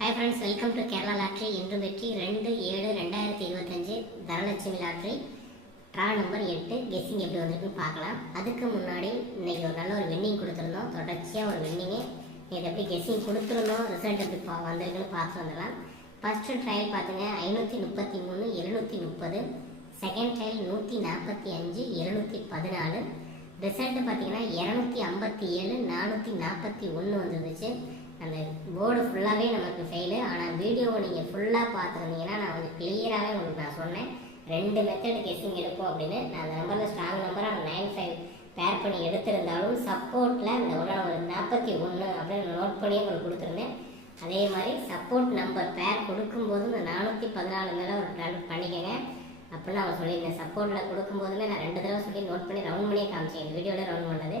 Hi friends, welcome to Kerala Lottery. இன்று வெற்றி 2/7/2025 Dhanalakshmi lottery draw number 8 guessing எப்படி வந்திருக்குன்னு பார்க்கலாம். அதுக்கு முன்னாடி இன்னைக்கு ஒரு நல்ல ஒரு வின்னிங் கொடுத்துருந்தோம். தொடர்ச்சியாக ஒரு வின்னிங்கு இது எப்படி கெஸ்ஸிங் கொடுத்துருந்தோம், ரிசல்ட் எப்படி வந்திருக்குன்னு பார்த்து வந்துடலாம். ஃபஸ்ட்டு ட்ரையல் பார்த்துங்க 533 730, செகண்ட் ட்ரையல் 145 714, ரிசல்ட்டு பார்த்தீங்கன்னா 257 441 வந்துருந்துச்சு. அந்த போர்டு ஃபுல்லாகவே நமக்கு ஃபெயிலு. ஆனால் வீடியோவை நீங்கள் ஃபுல்லாக பார்த்துருந்தீங்கன்னா நான் கொஞ்சம் கிளியராகவே உங்களுக்கு நான் சொன்னேன் 2 மெத்தட் கெஸ்ஸிங் எடுப்போம் அப்படின்னு. நான் அந்த நம்பரில் ஸ்ட்ராங் நம்பராக 95 பேர் பண்ணி எடுத்திருந்தாலும் சப்போர்ட்டில் அந்த ஒரு 41 அப்படின்னு நோட் பண்ணி உங்களுக்கு கொடுத்துருந்தேன். அதே மாதிரி சப்போர்ட் நம்பர் பேர் கொடுக்கும்போது இந்த 414 மேலே ஒரு ட்ரான்ஸ்ஃபர் பண்ணிக்கோங்க அப்படின்னு நான் சொல்லியிருந்தேன். சப்போர்ட்டில் கொடுக்கும்போதுமே நான் 2 தடவை சொல்லி நோட் பண்ணி ரவுண்ட் பண்ணியே காமிச்சேன். வீடியோவில் ரவுண்ட் பண்ணது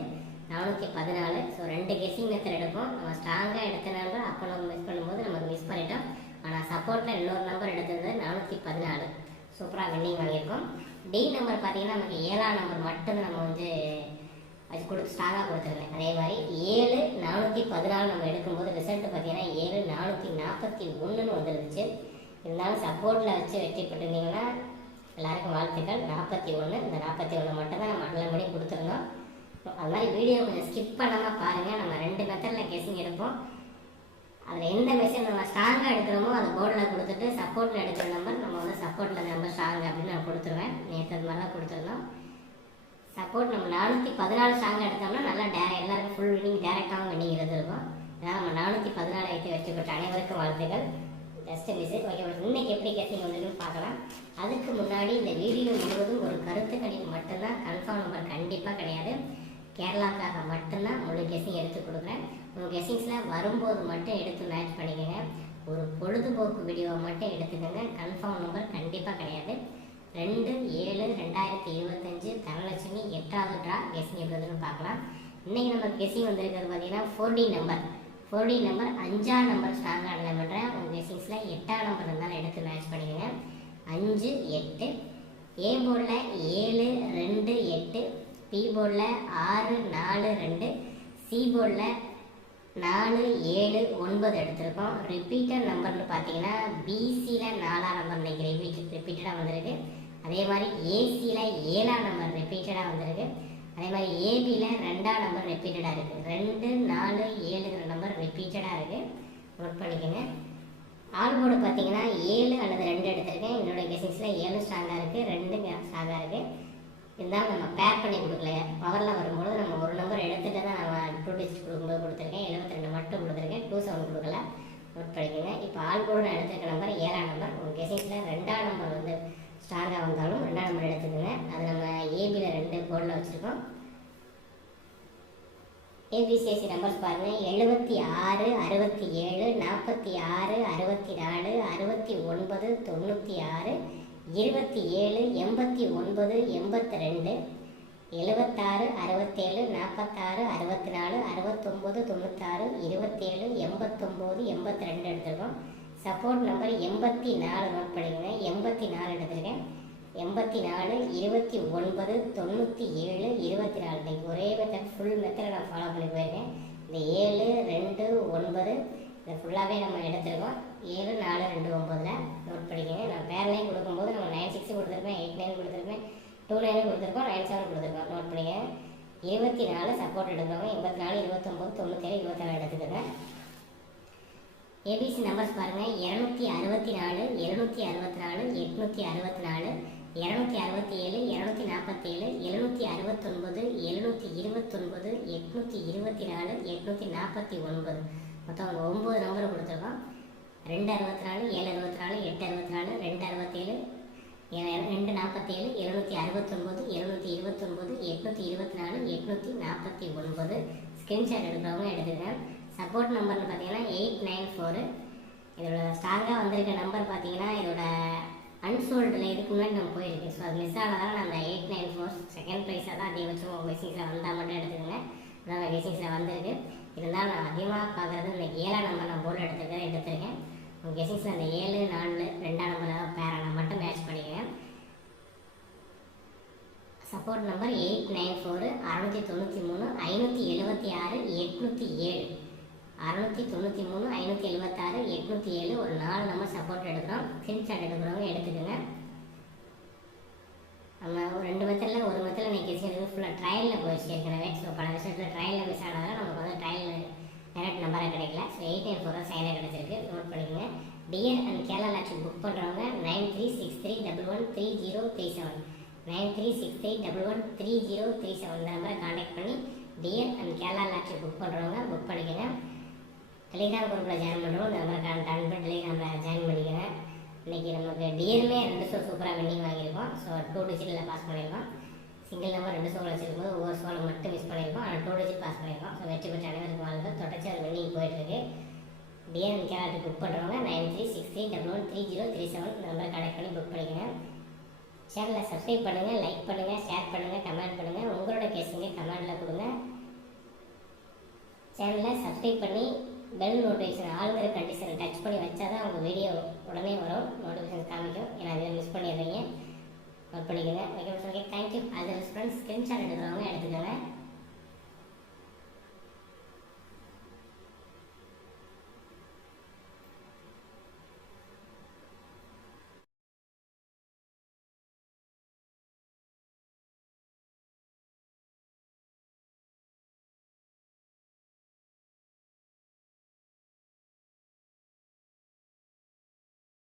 414. ஸோ 2 கெஸ்ஸிங் மெத்தட் எடுப்போம். நம்ம ஸ்ட்ராங்காக எடுத்த நம்பர் அப்போ நம்ம மிஸ் பண்ணும்போது நமக்கு மிஸ் பண்ணிட்டோம். ஆனால் சப்போர்ட்டில் இன்னொரு நம்பர் எடுத்தது 414. சூப்பராக வின்னிங் வாங்கியிருக்கோம். டி நம்பர் பார்த்தீங்கன்னா நமக்கு 7ஆம் நம்பர் மட்டும் நம்ம வச்சு கொடுத்து ஸ்ட்ராங்காக கொடுத்துருந்தேன். அதே மாதிரி 7 414 நம்ம எடுக்கும்போது ரிசல்ட்டு பார்த்தீங்கன்னா 7 441 வந்துருந்துச்சு. இருந்தாலும் சப்போர்ட்டில் வச்சு வெற்றி பெற்றிருந்தீங்கன்னா எல்லாருக்கும் வாழ்த்துக்கள். 41 இந்த 41 மட்டும் தான் நம்ம அட்டன் பண்ணி கொடுத்துருந்தோம். அது மாதிரி வீடியோ கொஞ்சம் ஸ்கிப் பண்ணாமல் பாருங்கள். நம்ம 2 மெத்தடில் கெஸ்ஸிங் எடுப்போம். அதில் எந்த மெசேஜ் நம்ம ஸ்ட்ராங்காக எடுக்கிறோமோ அதை போர்டில் கொடுத்துட்டு சப்போர்ட்டில் எடுக்கிற நம்பர் நம்ம சப்போர்ட்டில் நம்பர் ஸ்ட்ராங் அப்படின்னு நான் கொடுத்துருவேன். நேற்று அது மாதிரி தான் கொடுத்துருந்தோம். சப்போர்ட் நம்ம 414 ஸ்ட்ராங்காக எடுத்தோம்னா நல்லா எல்லாருக்கும் ஃபுல் வின்னிங் டேரெக்டாகவும் வின்னிங் இருந்திருக்கும். அதான் நம்ம 414 வைத்து வெற்றி பெற்ற அனைவருக்கும் வாழ்த்துக்கள். ஜஸ்ட் மிஸ்ஸுக்கு ஓகே. இன்னைக்கு எப்படி கெஸ்ஸிங் வந்துருக்குன்னு பார்க்கலாம். அதுக்கு முன்னாடி இந்த வீடியோ முழுவதும் ஒரு கருத்து கணிப்பு மட்டும்தான், கன்ஃபார்ம் நம்பர் கண்டிப்பாக கிடையாது. கேரளாக்காக மட்டும்தான் முழு கெஸ்ஸிங் எடுத்து கொடுக்குறேன். உங்கள் கெஸ்ஸிங்ஸில் வரும்போது மட்டும் எடுத்து மேட்ச் பண்ணிக்கோங்க. ஒரு பொழுதுபோக்கு வீடியோவை மட்டும் எடுத்துக்கோங்க. கன்ஃபார்ம் நம்பர் கண்டிப்பாக கிடையாது. 2/7/2025 தனலட்சுமி 8வது ட்ரா கெஸ்ஸிங் எப்படி வருதுன்னு பார்க்கலாம். இன்றைக்கி நம்ம கெஸ்ஸிங் வந்திருக்கிறது பார்த்தீங்கன்னா 4D நம்பர் 5ஆம் நம்பர் ஸ்ட்ராங்காக அட்டன் பண்ணுறேன். உங்கள் கெஸ்ஸிங்ஸில் 8ஆம் நம்பர் இருந்தாலும் எடுத்து மேட்ச் பண்ணிக்கோங்க. 5 8, ஏ போர்டில் 7 2 8, பி போர்டில் 6 4 2, சி போர்டில் 4 7 9 எடுத்திருக்கோம். ரிப்பீட்டட் நம்பர்னு பார்த்தீங்கன்னா பிசியில் 4ஆம் நம்பர் இன்றைக்கி ரிப்பீட்டடாக வந்திருக்கு. அதே மாதிரி ஏசியில் 7ஆம் நம்பர் ரிப்பீட்டடாக வந்திருக்கு. அதே மாதிரி ஏபியில் 2ஆம் நம்பர் ரிப்பீட்டடாக இருக்குது. 2 4 7 நம்பர் ரிப்பீட்டடாக இருக்குது. நோட் பண்ணிக்கோங்க. ஆல் போர்டு பார்த்தீங்கன்னா 7 அல்லது 2 எடுத்திருக்கேன். என்னோடய கெஸ்ஸிங்ஸில் 7 ஸ்ட்ராங்காக இருக்குது, 2 ஸ்ட்ராங்காக இருக்குது. இருந்தாலும் நம்ம பேர் பண்ணி கொடுக்கல. பவரில் வரும்போது நம்ம ஒரு நம்பர் எடுத்துகிட்டு தான் நம்ம 2 டிஜிட் கொடுக்கும்போது கொடுத்துருக்கேன். 72 மட்டும் கொடுத்துருக்கேன், 27 கொடுக்கல. நோட் பண்ணிக்கோங்க. இப்போ ஆல் போர்டு நான் எடுத்துருக்க நம்பர் 7ஆம் நம்பர். உங்கள் கெஸ்ஸிங்ஸில் 2ஆம் நம்பர் ஸ்ட்ராங்காக வந்தாலும் 2ஆம் நம்பர் எடுத்துக்கோங்க. அது நம்ம ஏபியில் 2 போர்டில் வச்சுருக்கோம். ஏபிசிஎஸ்சி நம்பர்ஸ் பாருங்கள். 76 67 46 64 69 96 27 89 82 76 67 46 64 69 96 27 89 82 எடுத்துருக்கோம். சப்போர்ட் நம்பர் 84 நோட் பண்ணிக்கோங்க. 84 எடுத்துருக்கேன். 84 29 97 24 ஒரே மெத்தட் ஃபுல் மெத்தடை நான் ஃபாலோ பண்ணி போயிருக்கேன். இந்த 7 2 9 இதை ஃபுல்லாகவே நம்ம எடுத்துருக்கோம். 7 4 2 9 நோட் பண்ணிக்கோங்க. நான் பேர்லையும் கொடுக்கும்போது நம்ம 96 கொடுத்துருப்பேன், 89 கொடுத்துருப்பேன், 29 கொடுத்துருக்கோம், 97 கொடுத்துருக்கோம். நோட் பண்ணிக்கோங்க. 24 சப்போர்ட் எடுக்கிறவங்க 84 29 97 26 எடுத்துக்கோங்க. ஏபிசி நம்பர்ஸ் பாருங்கள். 264 764 864 267 247 769 729 824 849 மொத்தம் 9 நம்பர் கொடுத்துருக்கோம். 264 764 864 267 247 769 729 824 849 ஸ்க்ரீன்ஷாட் எடுக்கிறவங்க எடுத்துக்கிறேன். சப்போர்ட் நம்பர்னு பார்த்தீங்கன்னா 894. இதோட ஸ்ட்ராங்காக வந்திருக்க நம்பர் பார்த்தீங்கன்னா இதோட அன்சோல்டில் இதுக்கு முன்னாடி நம்ம போயிருக்கு. ஸோ அது மிஸ் ஆனதால் நான் அந்த 894 செகண்ட் ப்ரைஸாக தான் அதிகபட்சம் உங்கள் கெஸ்ஸிங்ஸில் வந்தால் மட்டும் எடுத்துக்கோங்க. அதான் கெஸ்ஸிங்ஸில் வந்திருக்கு. இருந்தாலும் நான் அதிகமாக பார்க்குறது இந்த 7ஆம் நம்பர் நான் போர்டில் எடுத்துருக்கேன். உங்கள் கெஸ்ஸிங்ஸில் அந்த 7 4 2ஆம் நம்பர் பேரை மட்டும் மேட்ச் பண்ணிக்கோங்க. சப்போர்ட் நம்பர் 894 693 576 807 693 576 807 ஒரு 4 நம்ம சப்போர்ட் எடுக்கிறோம். ஸ்கிரீன்ஷாட் எடுக்கிறவங்க எடுத்துக்கோங்க. நம்ம ஒரு 2 மெத்தடில் ஒரு மெத்தடில் நீங்கள் கெஸ்டிங் ஃபுல்லாக ட்ரையலில் போயிடுச்சு ஏற்கனவே. ஸோ பல விஷயத்தில் ட்ரையலில் மிஸ் ஆனதால் நமக்கு வந்து ட்ரையல் டேரக்ட் நம்பராக கிடைக்கல. ஸோ 894 சைனாக கிடச்சிருக்கு, நோட் பண்ணிக்கோங்க. Dear and Kerala lottery book பண்ணுறவங்க 9363113037 9363113037 இந்த நம்பரை கான்டாக்ட் பண்ணி dear and Kerala lottery book பண்ணுறவங்க புக் பண்ணிக்கோங்க. டெலிகிராம் குரூப்பில் ஜாயின் பண்ணுறோம், இந்த நம்பரை கான்டாக்ட் பண்ணி டெலிகிராமில் ஜாயின் பண்ணிக்கோங்க. இன்றைக்கி நமக்கு டியருமே 2 ஷோ சூப்பராக வின்னிங் வாங்கியிருக்கோம். ஸோ 2 டிஜிட்டில் பாஸ் பண்ணியிருக்கோம். சிங்கிள் நம்பர் 2 ஷோவில் வச்சுருக்கும்போது ஒவ்வொரு ஷோவில் மட்டும் மிஸ் பண்ணியிருக்கோம். ஆனால் 2 டிஜிட் பாஸ் பண்ணியிருக்கோம். ஸோ வெற்றி பெற்ற அனைவருக்கும் வாழ்க்கை தொடர்ச்சி அது வின்னிங் போயிட்டுருக்கு. டியர் அண்ட் கேரளாவுக்கு புக் பண்ணுறவங்க 9363113037 இந்த நம்பரை கனெக்ட் பண்ணி புக் பண்ணிக்கோங்க. சேனலை சப்ஸ்கிரைப் பண்ணுங்கள், லைக் பண்ணுங்கள், ஷேர் பண்ணுங்கள், கமெண்ட் பண்ணுங்கள். உங்களோட கேஸுங்க கமெண்டில் கொடுங்க. சேனலை சப்ஸ்கிரைப் பண்ணி பெல் நோட்டிஃபிகேஷன் ஆளுங்கிற கண்டிஷனை டச் பண்ணி வச்சா தான் உங்கள் வீடியோ உடனே வரும், நோட்டிஃபிகேஷன் காமிக்கும். ஏன்னா அதை மிஸ் பண்ணிடுறீங்க, நோட் பண்ணிக்கோங்க. Okay, thank you. அது ஃப்ரெண்ட்ஸ் ஸ்க்ரீன்ஷாட் எடுக்கிறவங்க எடுத்துக்கோங்க.